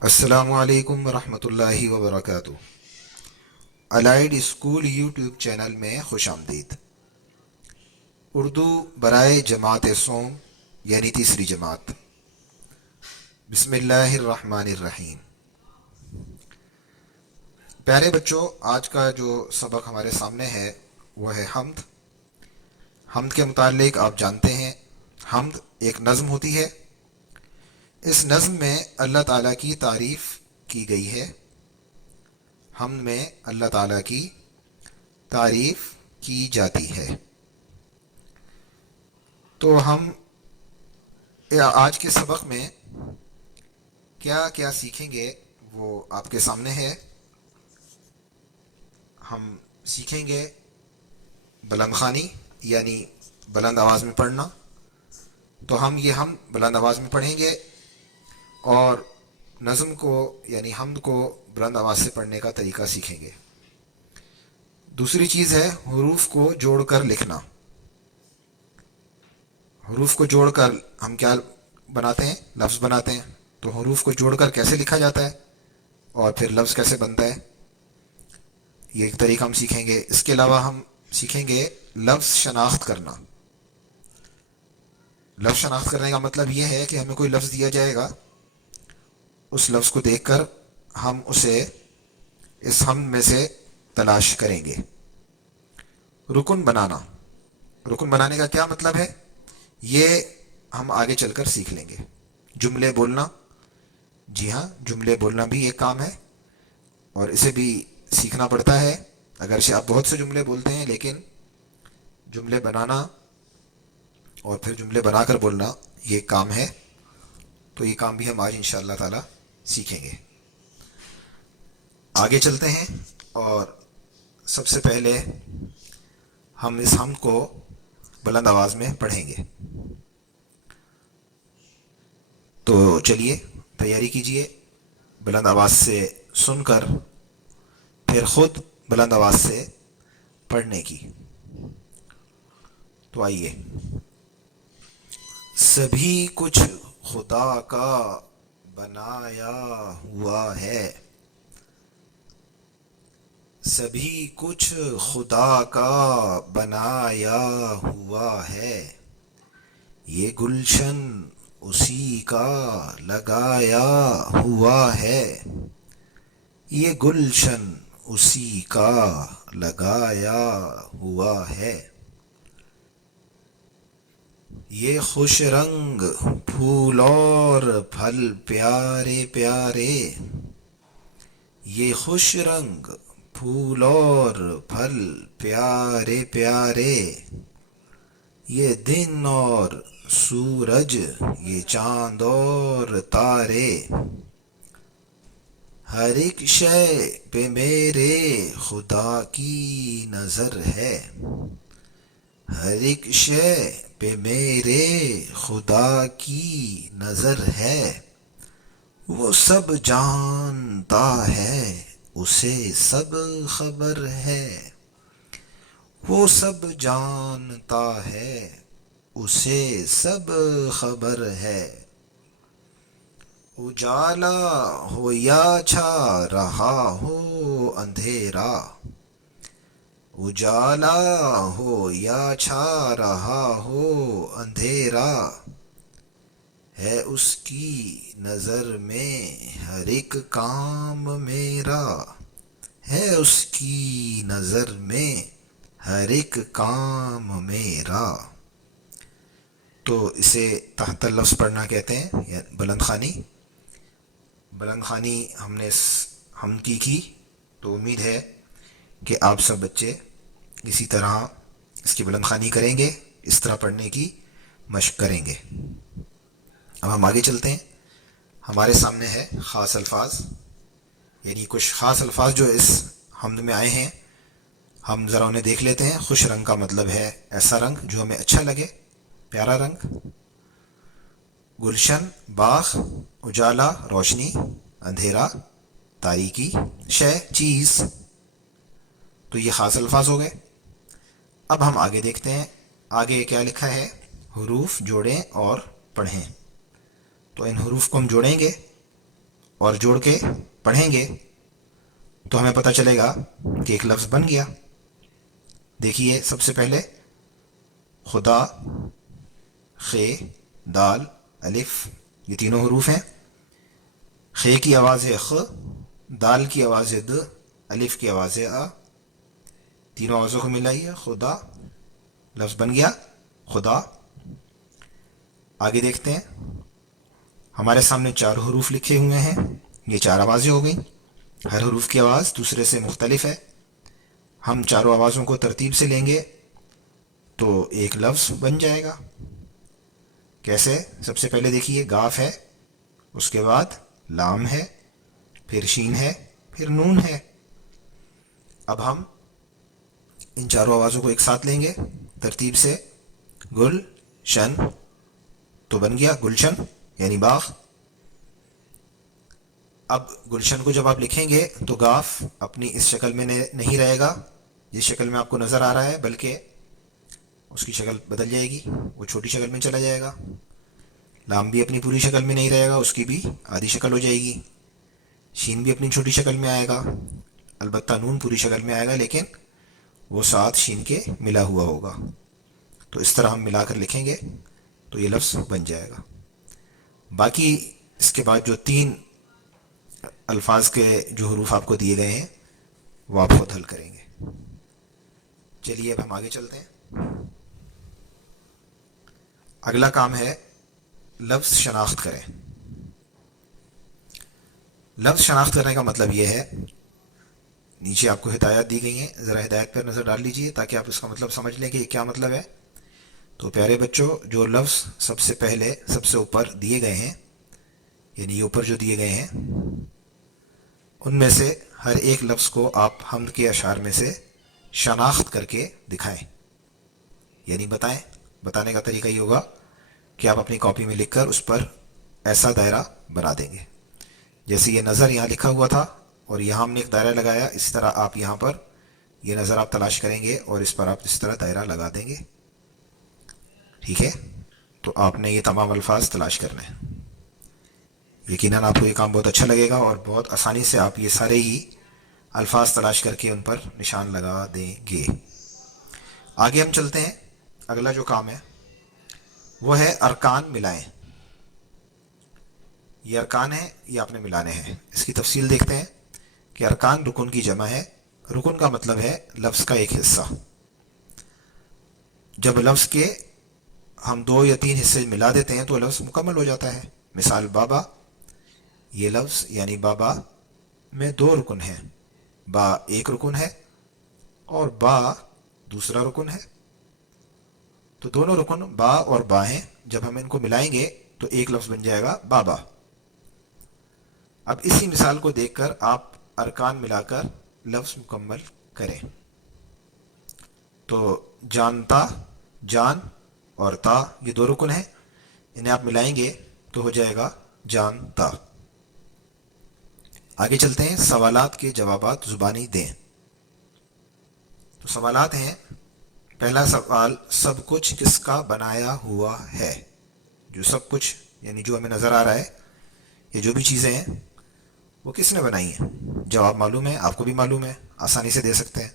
السلام علیکم ورحمۃ اللہ وبرکاتہ۔ الائڈ اسکول یوٹیوب چینل میں خوش آمدید۔ اردو برائے جماعت سوم یعنی تیسری جماعت۔ بسم اللہ الرحمن الرحیم۔ پیارے بچوں، آج کا جو سبق ہمارے سامنے ہے وہ ہے حمد۔ حمد کے متعلق آپ جانتے ہیں، حمد ایک نظم ہوتی ہے۔ اس نظم میں اللہ تعالیٰ کی تعریف کی گئی ہے۔ حمد میں اللہ تعالیٰ کی تعریف کی جاتی ہے۔ تو ہم آج کے سبق میں کیا کیا سیکھیں گے وہ آپ کے سامنے ہے۔ ہم سیکھیں گے بلند خوانی یعنی بلند آواز میں پڑھنا۔ تو ہم بلند آواز میں پڑھیں گے اور نظم کو یعنی حمد کو بلند آواز سے پڑھنے کا طریقہ سیکھیں گے۔ دوسری چیز ہے حروف کو جوڑ کر لکھنا۔ حروف کو جوڑ کر ہم کیا بناتے ہیں؟ لفظ بناتے ہیں۔ تو حروف کو جوڑ کر کیسے لکھا جاتا ہے اور پھر لفظ کیسے بنتا ہے، یہ ایک طریقہ ہم سیکھیں گے۔ اس کے علاوہ ہم سیکھیں گے لفظ شناخت کرنا۔ لفظ شناخت کرنے کا مطلب یہ ہے کہ ہمیں کوئی لفظ دیا جائے گا، اس لفظ کو دیکھ کر ہم اسے اس حمد میں سے تلاش کریں گے۔ رکن بنانا، رکن بنانے کا کیا مطلب ہے یہ ہم آگے چل کر سیکھ لیں گے۔ جملے بولنا، جی ہاں، جملے بولنا بھی ایک کام ہے اور اسے بھی سیکھنا پڑتا ہے۔ اگرچہ آپ بہت سے جملے بولتے ہیں لیکن جملے بنانا اور پھر جملے بنا کر بولنا یہ ایک کام ہے۔ تو یہ کام بھی ہم آج انشاءاللہ تعالی سیکھیں گے۔ آگے چلتے ہیں اور سب سے پہلے ہم اس حمد کو بلند آواز میں پڑھیں گے۔ تو چلیے تیاری کیجئے بلند آواز سے سن کر پھر خود بلند آواز سے پڑھنے کی۔ تو آئیے۔ سبھی کچھ خدا کا بنایا ہوا ہے، سبھی کچھ خدا کا بنایا ہوا ہے، یہ گلشن اسی کا لگایا ہوا ہے، یہ گلشن اسی کا لگایا ہوا ہے، یہ خوش رنگ پھول اور پھل پیارے پیارے، یہ خوش رنگ پھول اور پھل پیارے پیارے، یہ دن اور سورج، یہ چاند اور تارے، ہر ایک شے پہ میرے خدا کی نظر ہے، ہر ایک شے پہ میرے خدا کی نظر ہے، وہ سب جانتا ہے اسے سب خبر ہے، وہ سب جانتا ہے اسے سب خبر ہے، اجالا ہو یا چھا رہا ہو اندھیرا، اجالا ہو یا چھا رہا ہو اندھیرا، ہے اس کی نظر میں ہر ایک کام میرا، ہے اس کی نظر میں ہر ایک کام میرا۔ تو اسے تحت لفظ پڑھنا کہتے ہیں یا بلند خوانی۔ بلند خوانی ہم نے حمد کی تو امید ہے کہ آپ سب بچے اسی طرح اس کی بلند خوانی کریں گے، اس طرح پڑھنے کی مشق کریں گے۔ اب ہم آگے چلتے ہیں۔ ہمارے سامنے ہے خاص الفاظ، یعنی کچھ خاص الفاظ جو اس حمد میں آئے ہیں، ہم ذرا انہیں دیکھ لیتے ہیں۔ خوش رنگ کا مطلب ہے ایسا رنگ جو ہمیں اچھا لگے، پیارا رنگ۔ گلشن باغ، اجالا روشنی، اندھیرا تاریکی، شے چیز۔ تو یہ خاص الفاظ ہو گئے۔ اب ہم آگے دیکھتے ہیں، آگے کیا لکھا ہے؟ حروف جوڑیں اور پڑھیں۔ تو ان حروف کو ہم جوڑیں گے اور جوڑ کے پڑھیں گے تو ہمیں پتہ چلے گا کہ ایک لفظ بن گیا. دیکھیے سب سے پہلے خدا، خ، دال، الف، یہ تینوں حروف ہیں. خ کی آواز ہے خ، دال کی آواز ہے د، الف کی آواز ہے آ. تینوں آوازوں کو ملائیے، خدا، لفظ بن گیا خدا. آگے دیکھتے ہیں، ہمارے سامنے چار حروف لکھے ہوئے ہیں، یہ چار آوازیں ہو گئیں. ہر حروف کی آواز دوسرے سے مختلف ہے. ہم چاروں آوازوں کو ترتیب سے لیں گے تو ایک لفظ بن جائے گا. کیسے؟ سب سے پہلے دیکھیے گاف ہے، اس کے بعد لام ہے، پھر شین ہے، پھر نون ہے. اب ہم ان چاروں آوازوں کو ایک ساتھ لیں گے ترتیب سے. گل شن، تو بن گیا گلشن یعنی باغ. اب گلشن کو جب آپ لکھیں گے تو گاف اپنی اس شکل میں نہیں رہے گا جس شکل میں آپ کو نظر آ رہا ہے، بلکہ اس کی شکل بدل جائے گی، وہ چھوٹی شکل میں چلا جائے گا. لام بھی اپنی پوری شکل میں نہیں رہے گا، اس کی بھی آدھی شکل ہو جائے گی. شین بھی اپنی چھوٹی شکل میں آئے گا، البتہ نون پوری شکل میں آئے گا لیکن وہ ساتھ شین کے ملا ہوا ہوگا. تو اس طرح ہم ملا کر لکھیں گے تو یہ لفظ بن جائے گا. باقی اس کے بعد جو تین الفاظ کے جو حروف آپ کو دیے گئے ہیں وہ آپ خود حل کریں گے. چلیے اب ہم آگے چلتے ہیں. اگلا کام ہے لفظ شناخت کریں. لفظ شناخت کرنے کا مطلب یہ ہے، نیچے آپ کو ہدایات دی گئی ہیں، ذرا ہدایت پر نظر ڈال لیجئے تاکہ آپ اس کا مطلب سمجھ لیں کہ یہ کیا مطلب ہے. تو پیارے بچوں، جو لفظ سب سے پہلے سب سے اوپر دیے گئے ہیں، یعنی یہ اوپر جو دیے گئے ہیں، ان میں سے ہر ایک لفظ کو آپ حمد کے اشعار میں سے شناخت کر کے دکھائیں، یعنی بتائیں. بتانے کا طریقہ یہ ہوگا کہ آپ اپنی کاپی میں لکھ کر اس پر ایسا دائرہ بنا دیں گے. جیسے یہ نظر یہاں لکھا ہوا تھا اور یہاں ہم نے ایک دائرہ لگایا، اس طرح آپ یہاں پر یہ نظر آپ تلاش کریں گے اور اس پر آپ اس طرح دائرہ لگا دیں گے. ٹھیک ہے؟ تو آپ نے یہ تمام الفاظ تلاش کرنے ہیں. یقیناً آپ کو یہ کام بہت اچھا لگے گا اور بہت آسانی سے آپ یہ سارے ہی الفاظ تلاش کر کے ان پر نشان لگا دیں گے. آگے ہم چلتے ہیں. اگلا جو کام ہے وہ ہے ارکان ملائیں. یہ ارکان ہیں، یہ آپ نے ملانے ہیں. اس کی تفصیل دیکھتے ہیں کہ ارکان رکن کی جمع ہے. رکن کا مطلب ہے لفظ کا ایک حصہ. جب لفظ کے ہم دو یا تین حصے ملا دیتے ہیں تو لفظ مکمل ہو جاتا ہے. مثال بابا، یہ لفظ یعنی بابا میں دو رکن ہیں. با ایک رکن ہے اور با دوسرا رکن ہے. تو دونوں رکن با اور با ہیں. جب ہم ان کو ملائیں گے تو ایک لفظ بن جائے گا بابا. اب اسی مثال کو دیکھ کر آپ ارکان ملا کر لفظ مکمل کریں. تو جانتا، جان اور تا یہ دو رکن ہیں، انہیں آپ ملائیں گے تو ہو جائے گا جانتا. آگے چلتے ہیں. سوالات کے جوابات زبانی دیں. تو سوالات ہیں. پہلا سوال، سب کچھ کس کا بنایا ہوا ہے؟ جو سب کچھ یعنی جو ہمیں نظر آ رہا ہے، یہ جو بھی چیزیں ہیں وہ کس نے بنائی ہیں؟ جواب معلوم ہے، آپ کو بھی معلوم ہے، آسانی سے دے سکتے ہیں.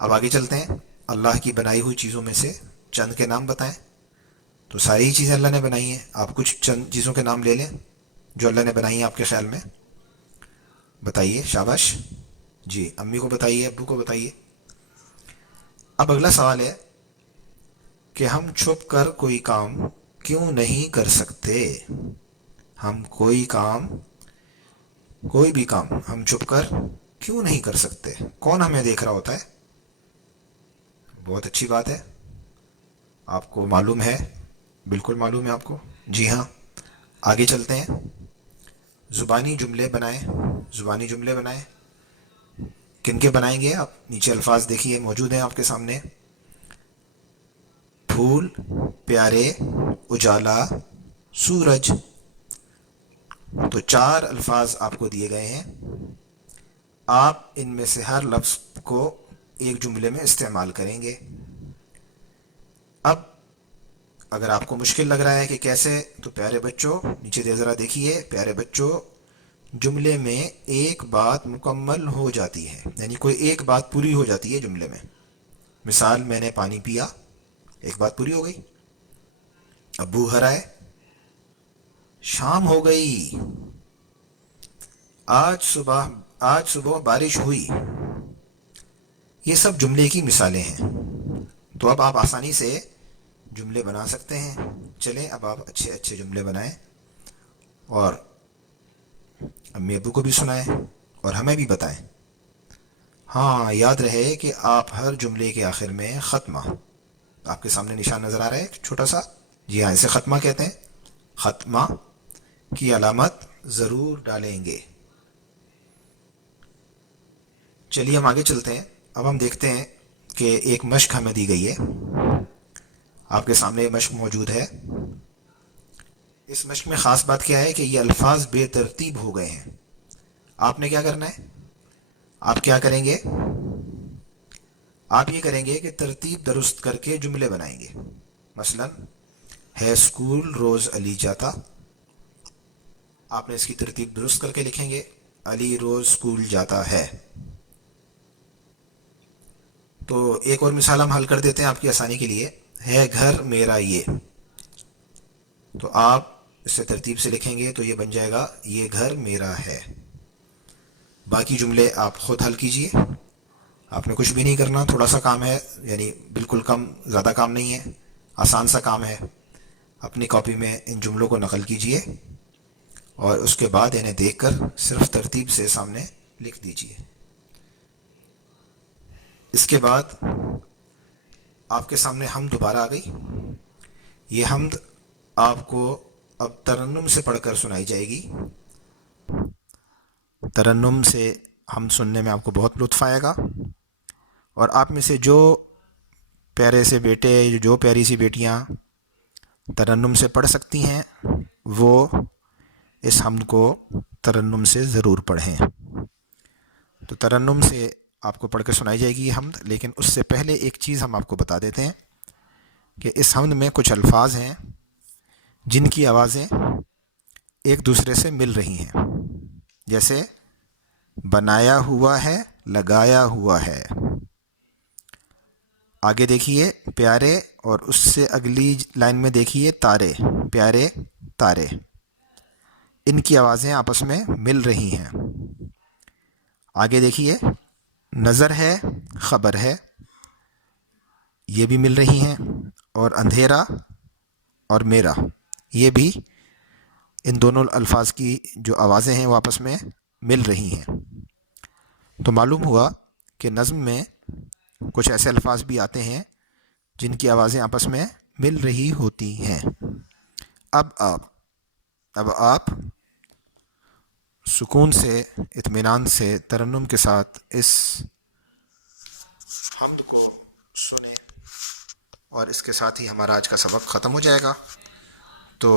اب آگے چلتے ہیں. اللہ کی بنائی ہوئی چیزوں میں سے چند کے نام بتائیں. تو ساری ہی چیزیں اللہ نے بنائی ہیں، آپ کچھ چند چیزوں کے نام لے لیں جو اللہ نے بنائی ہیں آپ کے خیال میں. بتائیے، شاباش. جی، امی کو بتائیے، ابو کو بتائیے. اب اگلا سوال ہے کہ ہم چھپ کر کوئی کام کیوں نہیں کر سکتے؟ ہم کوئی کام، کوئی بھی کام ہم چھپ کر کیوں نہیں کر سکتے؟ کون ہمیں دیکھ رہا ہوتا ہے؟ بہت اچھی بات ہے، آپ کو معلوم ہے، بالکل معلوم ہے آپ کو. جی ہاں. آگے چلتے ہیں. زبانی جملے بنائیں. زبانی جملے بنائیں. کن کے بنائیں گے آپ؟ نیچے الفاظ دیکھیے موجود ہیں آپ کے سامنے. پھول، پیارے، اجالا، سورج. تو چار الفاظ آپ کو دیے گئے ہیں. آپ ان میں سے ہر لفظ کو ایک جملے میں استعمال کریں گے. اب اگر آپ کو مشکل لگ رہا ہے کہ کیسے، تو پیارے بچوں نیچے ذرا دیکھیے. پیارے بچوں، جملے میں ایک بات مکمل ہو جاتی ہے، یعنی کوئی ایک بات پوری ہو جاتی ہے جملے میں. مثال، میں نے پانی پیا، ایک بات پوری ہو گئی. ابو گھر آئے، شام ہو گئی. آج صبح بارش ہوئی. یہ سب جملے کی مثالیں ہیں. تو اب آپ آسانی سے جملے بنا سکتے ہیں. چلیں اب آپ اچھے اچھے جملے بنائیں اور امی ابو کو بھی سنائیں اور ہمیں بھی بتائیں. ہاں، یاد رہے کہ آپ ہر جملے کے آخر میں ختمہ، آپ کے سامنے نشان نظر آ رہا ہے ایک چھوٹا سا، جی ہاں، اسے ختمہ کہتے ہیں. ختمہ کی علامت ضرور ڈالیں گے. چلیے ہم آگے چلتے ہیں. اب ہم دیکھتے ہیں کہ ایک مشق ہمیں دی گئی ہے. آپ کے سامنے یہ مشق موجود ہے. اس مشق میں خاص بات کیا ہے کہ یہ الفاظ بے ترتیب ہو گئے ہیں. آپ نے کیا کرنا ہے؟ آپ کیا کریں گے؟ آپ یہ کریں گے کہ ترتیب درست کر کے جملے بنائیں گے. مثلا، ہے اسکول روز علی جاتا. آپ نے اس کی ترتیب درست کر کے لکھیں گے، علی روز اسکول جاتا ہے. تو ایک اور مثال ہم حل کر دیتے ہیں آپ کی آسانی کے لیے. ہے گھر میرا یہ. تو آپ اس سے ترتیب سے لکھیں گے تو یہ بن جائے گا یہ گھر میرا ہے. باقی جملے آپ خود حل کیجئے. آپ نے کچھ بھی نہیں کرنا، تھوڑا سا کام ہے، یعنی بالکل کم، زیادہ کام نہیں ہے، آسان سا کام ہے. اپنی کاپی میں ان جملوں کو نقل کیجئے اور اس کے بعد انہیں دیکھ کر صرف ترتیب سے سامنے لکھ دیجئے. اس کے بعد آپ کے سامنے حمد دوبارہ آ گئی. یہ حمد آپ کو اب ترنم سے پڑھ کر سنائی جائے گی. ترنم سے ہم سننے میں آپ کو بہت لطف آئے گا، اور آپ میں سے جو پیارے سے بیٹے، جو پیاری سی بیٹیاں ترنم سے پڑھ سکتی ہیں وہ اس حمد کو ترنم سے ضرور پڑھیں. تو ترنم سے آپ کو پڑھ کے سنائی جائے گی یہ حمد، لیکن اس سے پہلے ایک چیز ہم آپ کو بتا دیتے ہیں کہ اس حمد میں کچھ الفاظ ہیں جن کی آوازیں ایک دوسرے سے مل رہی ہیں. جیسے بنایا ہوا ہے، لگایا ہوا ہے. آگے دیکھیے پیارے، اور اس سے اگلی لائن میں دیکھیے تارے، پیارے تارے. ان کی آوازیں آپس میں مل رہی ہیں. آگے دیکھیے نظر ہے، خبر ہے، یہ بھی مل رہی ہیں. اور اندھیرا اور میرا، یہ بھی ان دونوں الفاظ کی جو آوازیں ہیں وہ آپس میں مل رہی ہیں. تو معلوم ہوا کہ نظم میں کچھ ایسے الفاظ بھی آتے ہیں جن کی آوازیں آپس میں مل رہی ہوتی ہیں. اب آپ سکون سے، اطمینان سے، ترنم کے ساتھ اس حمد کو سنیں، اور اس کے ساتھ ہی ہمارا آج کا سبق ختم ہو جائے گا. تو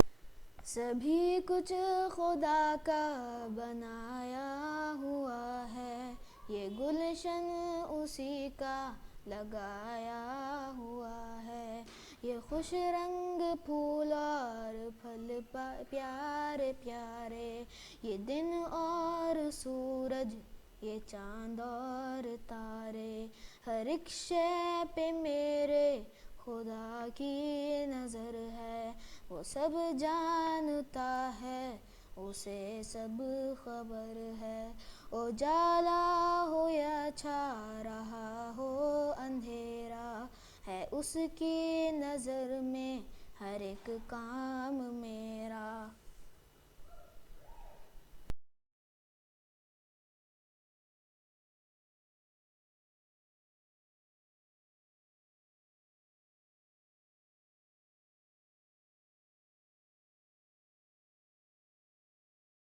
سبھی کچھ خدا کا بنایا ہوا ہے، یہ گلشن اسی کا لگایا ہوا ہے. یہ خوش رنگ پھول اور پھل پیارے پیارے، یہ دن اور سورج، یہ چاند اور تارے. ہر ایک شے پہ میرے خدا کی نظر ہے، وہ سب جانتا ہے، اسے سب خبر ہے. اجالا ہو یا چھا رہا ہو اندھیرا، ہے اس کی نظر میں ہر ایک کام میرا.